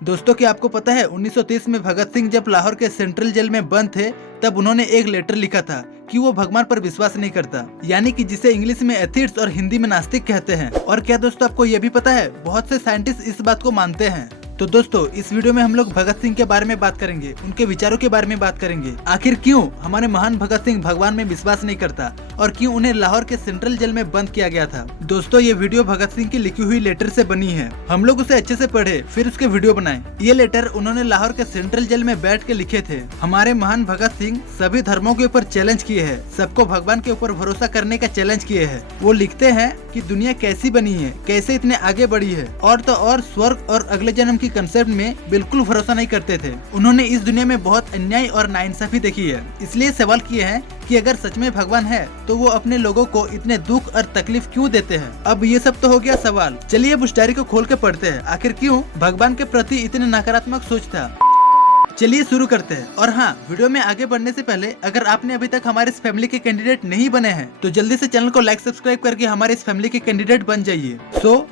दोस्तों, क्या आपको पता है 1930 में भगत सिंह जब लाहौर के सेंट्रल जेल में बंद थे तब उन्होंने एक लेटर लिखा था कि वो भगवान पर विश्वास नहीं करता, यानी कि जिसे इंग्लिश में एथीस्ट और हिंदी में नास्तिक कहते हैं। और क्या दोस्तों, आपको ये भी पता है बहुत से साइंटिस्ट इस बात को मानते हैं। तो दोस्तों, इस वीडियो में हम लोग भगत सिंह के बारे में बात करेंगे, उनके विचारों के बारे में बात करेंगे। आखिर क्यों हमारे महान भगत सिंह भगवान में विश्वास नहीं करता और क्यों उन्हें लाहौर के सेंट्रल जेल में बंद किया गया था। दोस्तों, ये वीडियो भगत सिंह की लिखी हुई लेटर से बनी है। हम लोग उसे अच्छे से पढ़े फिर उसके वीडियो बनाए। ये लेटर उन्होंने लाहौर के सेंट्रल जेल में बैठ के लिखे थे। हमारे महान भगत सिंह सभी धर्मों के ऊपर चैलेंज किए हैं, सबको भगवान के ऊपर भरोसा करने का चैलेंज किए हैं। वो लिखते हैं कि दुनिया कैसी बनी है, कैसे इतने आगे बढ़ी है, और तो और स्वर्ग और अगले जन्म की कंसेप्ट में बिल्कुल भरोसा नहीं करते थे। उन्होंने इस दुनिया में बहुत अन्याय और नाइंसाफी देखी है, इसलिए सवाल किए हैं कि अगर सच में भगवान है तो वो अपने लोगों को इतने दुख और तकलीफ क्यों देते हैं। अब ये सब तो हो गया सवाल, चलिए अब उस डायरी को खोल के पढ़ते हैं। आखिर क्यों भगवान के प्रति इतने नकारात्मक सोच था। चलिए शुरू करते हैं। और हाँ, वीडियो में आगे बढ़ने से पहले अगर आपने अभी तक हमारे इस फैमिली के कैंडिडेट नहीं बने हैं तो जल्दी से चैनल को लाइक सब्सक्राइब करके हमारे इस फैमिली के कैंडिडेट बन जाइए।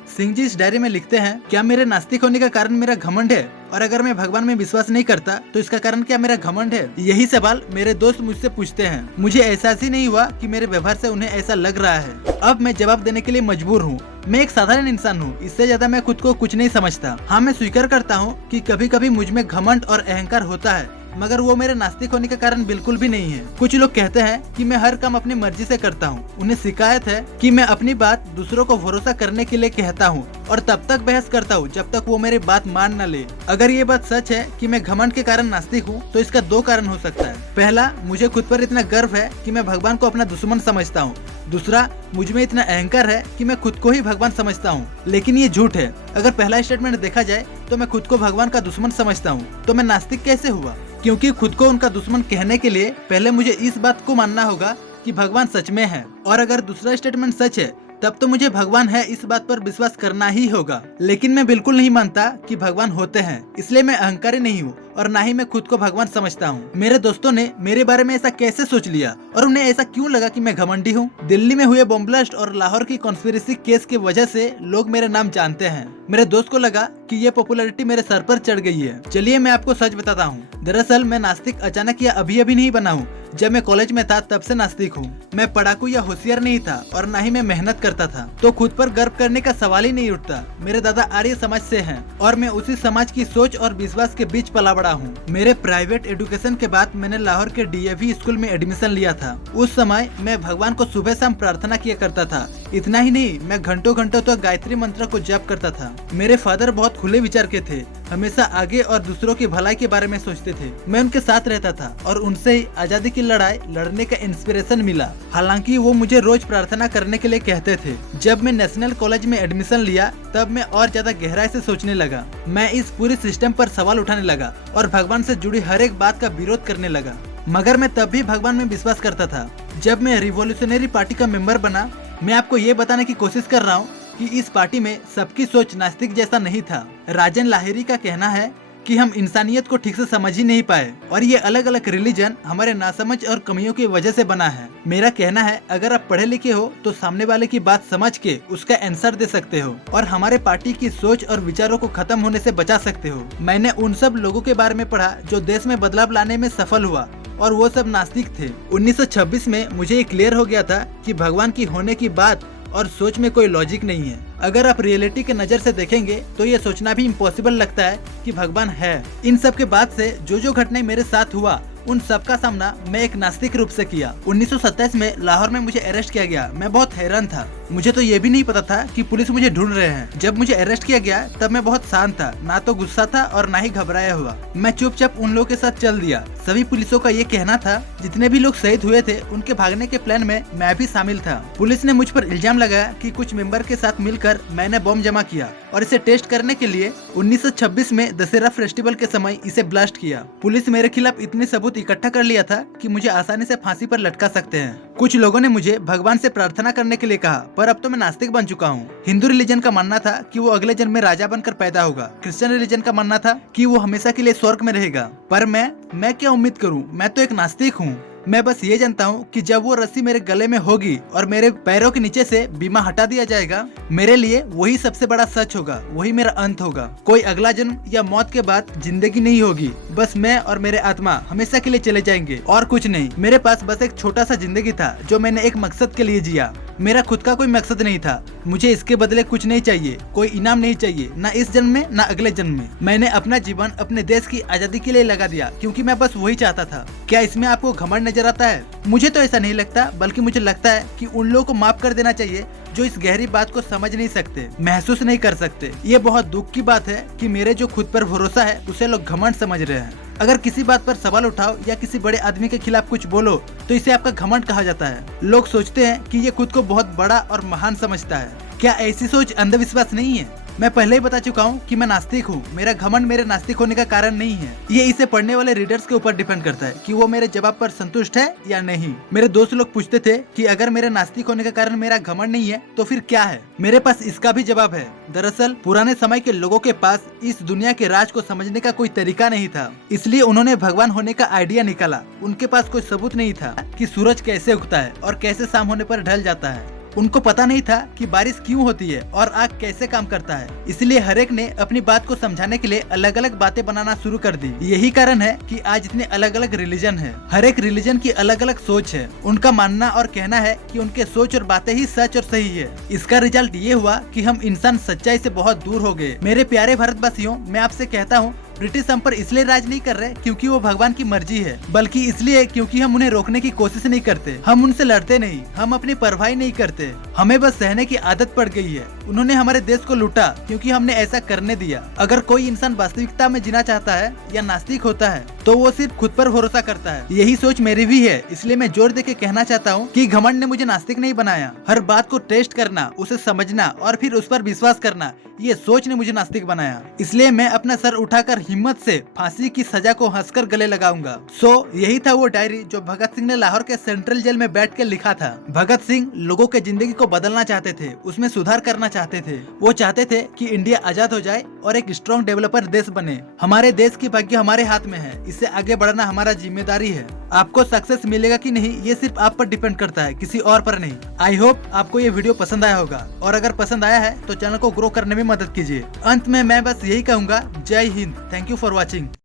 सिंह जी इस डायरी में लिखते हैं, क्या मेरे नास्तिक होने का कारण मेरा घमंड है? और अगर मैं भगवान में विश्वास नहीं करता तो इसका कारण क्या मेरा घमंड है? यही सवाल मेरे दोस्त मुझसे पूछते हैं। मुझे एहसास ही नहीं हुआ कि मेरे व्यवहार से उन्हें ऐसा लग रहा है। अब मैं जवाब देने के लिए मजबूर हूँ। मैं एक साधारण इंसान हूँ, इससे ज्यादा मैं खुद को कुछ नहीं समझता। हाँ, मैं स्वीकार करता हूँ कि कभी कभी मुझ में घमंड और अहंकार होता है, मगर वो मेरे नास्तिक होने का कारण बिल्कुल भी नहीं है। कुछ लोग कहते हैं कि मैं हर काम अपनी मर्जी से करता हूँ। उन्हें शिकायत है कि मैं अपनी बात दूसरों को भरोसा करने के लिए कहता हूँ और तब तक बहस करता हूँ जब तक वो मेरी बात मान न ले। अगर ये बात सच है कि मैं घमंड के कारण नास्तिक हूँ तो इसका दो कारण हो सकता है। पहला, मुझे खुद पर इतना गर्व है कि मैं भगवान को अपना दुश्मन समझता हूँ। दूसरा, मुझ में इतना अहंकार है कि मैं खुद को ही भगवान समझता हूँ। लेकिन ये झूठ है। अगर पहला स्टेटमेंट देखा जाए तो मैं खुद को भगवान का दुश्मन समझता हूँ, तो मैं नास्तिक कैसे हुआ? क्योंकि खुद को उनका दुश्मन कहने के लिए पहले मुझे इस बात को मानना होगा कि भगवान सच में है, और अगर दूसरा स्टेटमेंट सच है तब तो मुझे भगवान है इस बात पर विश्वास करना ही होगा। लेकिन मैं बिल्कुल नहीं मानता कि भगवान होते हैं, इसलिए मैं अहंकारी नहीं हूँ और ना ही मैं खुद को भगवान समझता हूँ। मेरे दोस्तों ने मेरे बारे में ऐसा कैसे सोच लिया और उन्हें ऐसा क्यों लगा कि मैं घमंडी हूँ? दिल्ली में हुए बम ब्लास्ट और लाहौर की कॉन्स्पिरेसी केस की वजह से लोग मेरे नाम जानते हैं। मेरे दोस्त को लगा कि ये पॉपुलैरिटी मेरे सर पर चढ़ गई है। चलिए मैं आपको सच बताता हूँ। दरअसल मैं नास्तिक अचानक या अभी अभी नहीं बना हूँ। जब मैं कॉलेज में था तब से नास्तिक हूँ। मैं पढ़ाकू या होशियार नहीं था और ना ही मैं मेहनत करता था, तो खुद पर गर्व करने का सवाल ही नहीं उठता। मेरे दादा आर्य समाज से हैं और मैं उसी समाज की सोच और विश्वास के बीच पला बड़ा हूँ। मेरे प्राइवेट एजुकेशन के बाद मैंने लाहौर के डीएवी स्कूल में एडमिशन लिया था। उस समय मैं भगवान को सुबह शाम प्रार्थना किया करता था। इतना ही नहीं, मैं घंटों घंटों तक गायत्री मंत्र को जप करता था। मेरे फादर बहुत खुले विचार के थे, हमेशा आगे और दूसरों की भलाई के बारे में सोचते थे। मैं उनके साथ रहता था और उनसे ही आजादी की लड़ाई लड़ने का इंस्पिरेशन मिला। हालांकि वो मुझे रोज प्रार्थना करने के लिए कहते थे। जब मैं नेशनल कॉलेज में एडमिशन लिया तब मैं और ज्यादा गहराई से सोचने लगा। मैं इस पूरे सिस्टम पर सवाल उठाने लगा और भगवान से जुड़ी हर एक बात का विरोध करने लगा। मगर मैं तब भी भगवान में विश्वास करता था। जब मैं रिवॉल्यूशनरी पार्टी का मेंबर बना, मैं आपको ये बताने की कोशिश कर रहा हूँ कि इस पार्टी में सबकी सोच नास्तिक जैसा नहीं था। राजन लाहिरी का कहना है कि हम इंसानियत को ठीक से समझ ही नहीं पाए और ये अलग अलग रिलीजन हमारे नासमझ और कमियों की वजह से बना है। मेरा कहना है, अगर आप पढ़े लिखे हो तो सामने वाले की बात समझ के उसका आंसर दे सकते हो और हमारे पार्टी की सोच और विचारों को खत्म होने से बचा सकते हो। मैंने उन सब लोगों के बारे में पढ़ा जो देश में बदलाव लाने में सफल हुआ और वो सब नास्तिक थे। 1926 में मुझे ये क्लियर हो गया था कि भगवान की होने की बात और सोच में कोई लॉजिक नहीं है। अगर आप रियलिटी के नजर से देखेंगे तो ये सोचना भी इम्पॉसिबल लगता है कि भगवान है। इन सब के बाद से जो घटनाएं मेरे साथ हुआ उन सब का सामना मैं एक नास्तिक रूप से किया। 1927 में लाहौर में मुझे अरेस्ट किया गया। मैं बहुत हैरान था। मुझे तो ये भी नहीं पता था कि पुलिस मुझे ढूंढ रहे हैं। जब मुझे अरेस्ट किया गया तब मैं बहुत शांत था, ना तो गुस्सा था और ना ही घबराया हुआ। मैं चुपचाप उन लोगों के साथ चल दिया। सभी पुलिसों का ये कहना था जितने भी लोग शहीद हुए थे उनके भागने के प्लान में मैं भी शामिल था। पुलिस ने मुझ पर इल्जाम लगाया कि कुछ मेंबर के साथ मिलकर मैंने बम जमा किया और इसे टेस्ट करने के लिए 1926 में दशहरा फेस्टिवल के समय इसे ब्लास्ट किया। पुलिस मेरे खिलाफ इतने सबूत इकट्ठा कर लिया था कि मुझे आसानी से फांसी पर लटका सकते हैं। कुछ लोगों ने मुझे भगवान से प्रार्थना करने के लिए कहा, पर अब तो मैं नास्तिक बन चुका हूँ। हिंदू रिलीजन का मानना था कि वो अगले जन्म में राजा बनकर पैदा होगा। क्रिश्चियन रिलीजन का मानना था कि वो हमेशा के लिए स्वर्ग में रहेगा। पर मैं क्या उम्मीद करूँ? मैं तो एक नास्तिक हूँ। मैं बस ये जानता हूँ कि जब वो रस्सी मेरे गले में होगी और मेरे पैरों के नीचे से बीमा हटा दिया जाएगा, मेरे लिए वही सबसे बड़ा सच होगा, वही मेरा अंत होगा। कोई अगला जन्म या मौत के बाद जिंदगी नहीं होगी, बस मैं और मेरे आत्मा हमेशा के लिए चले जाएंगे और कुछ नहीं। मेरे पास बस एक छोटा सा जिंदगी था जो मैंने एक मकसद के लिए जिया। मेरा खुद का कोई मकसद नहीं था, मुझे इसके बदले कुछ नहीं चाहिए, कोई इनाम नहीं चाहिए, ना इस जन्म में ना अगले जन्म में। मैंने अपना जीवन अपने देश की आजादी के लिए लगा दिया क्योंकि मैं बस वही चाहता था। क्या इसमें आपको घमंड नजर आता है? मुझे तो ऐसा नहीं लगता, बल्कि मुझे लगता है कि उन लोगों को माफ कर देना चाहिए जो इस गहरी बात को समझ नहीं सकते, महसूस नहीं कर सकते। ये बहुत दुख की बात है कि मेरे जो खुद पर भरोसा है उसे लोग घमंड समझ रहे हैं। अगर किसी बात पर सवाल उठाओ या किसी बड़े आदमी के खिलाफ कुछ बोलो तो इसे आपका घमंड कहा जाता है। लोग सोचते हैं कि ये खुद को बहुत बड़ा और महान समझता है। क्या ऐसी सोच अंधविश्वास नहीं है? मैं पहले ही बता चुका हूँ कि मैं नास्तिक हूँ। मेरा घमंड मेरे नास्तिक होने का कारण नहीं है। ये इसे पढ़ने वाले रीडर्स के ऊपर डिपेंड करता है कि वो मेरे जवाब पर संतुष्ट है या नहीं। मेरे दोस्त लोग पूछते थे कि अगर मेरे नास्तिक होने का कारण मेरा घमंड नहीं है तो फिर क्या है? मेरे पास इसका भी जवाब है। दरअसल पुराने समय के लोगों के पास इस दुनिया के राज को समझने का कोई तरीका नहीं था, इसलिए उन्होंने भगवान होने का आइडिया निकाला। उनके पास कोई सबूत नहीं था कि सूरज कैसे उगता है और कैसे शाम होने पर ढल जाता है। उनको पता नहीं था कि बारिश क्यों होती है और आग कैसे काम करता है। इसलिए हर एक ने अपनी बात को समझाने के लिए अलग अलग बातें बनाना शुरू कर दी। यही कारण है कि आज इतने अलग अलग रिलीजन है। हर एक रिलीजन की अलग अलग सोच है। उनका मानना और कहना है कि उनके सोच और बातें ही सच और सही है। इसका रिजल्ट ये हुआ कि हम इंसान सच्चाई से बहुत दूर हो गए। मेरे प्यारे भारतवासियों, मैं आपसे कहता हूँ, ब्रिटिश हम पर इसलिए राज नहीं कर रहे क्योंकि वो भगवान की मर्जी है, बल्कि इसलिए क्योंकि हम उन्हें रोकने की कोशिश नहीं करते। हम उनसे लड़ते नहीं, हम अपनी परवाही नहीं करते। हमें बस सहने की आदत पड़ गई है। उन्होंने हमारे देश को लूटा क्योंकि हमने ऐसा करने दिया। अगर कोई इंसान वास्तविकता में जीना चाहता है या नास्तिक होता है तो वो सिर्फ खुद पर भरोसा करता है। यही सोच मेरी भी है। इसलिए मैं जोर दे के कहना चाहता हूँ कि घमंड ने मुझे नास्तिक नहीं बनाया। हर बात को टेस्ट करना, उसे समझना और फिर उस पर विश्वास करना, ये सोच ने मुझे नास्तिक बनाया। इसलिए मैं अपना सर उठाकर हिम्मत से फांसी की सजा को हंसकर गले लगाऊंगा। यही था वो डायरी जो भगत सिंह ने लाहौर के सेंट्रल जेल में बैठ कर लिखा था। भगत सिंह लोगों के जिंदगी को बदलना चाहते थे, उसमें सुधार करना चाहते थे। वो चाहते थे कि इंडिया आजाद हो जाए और एक स्ट्रॉन्ग डेवलपर देश बने। हमारे देश की भाग्य हमारे हाथ में है, इससे आगे बढ़ना हमारा जिम्मेदारी है। आपको सक्सेस मिलेगा कि नहीं ये सिर्फ आप पर डिपेंड करता है, किसी और पर नहीं। आई होप आपको ये वीडियो पसंद आया होगा, और अगर पसंद आया है तो चैनल को ग्रो करने में मदद कीजिए। अंत में मैं बस यही कहूँगा, जय Hind. Thank you for watching.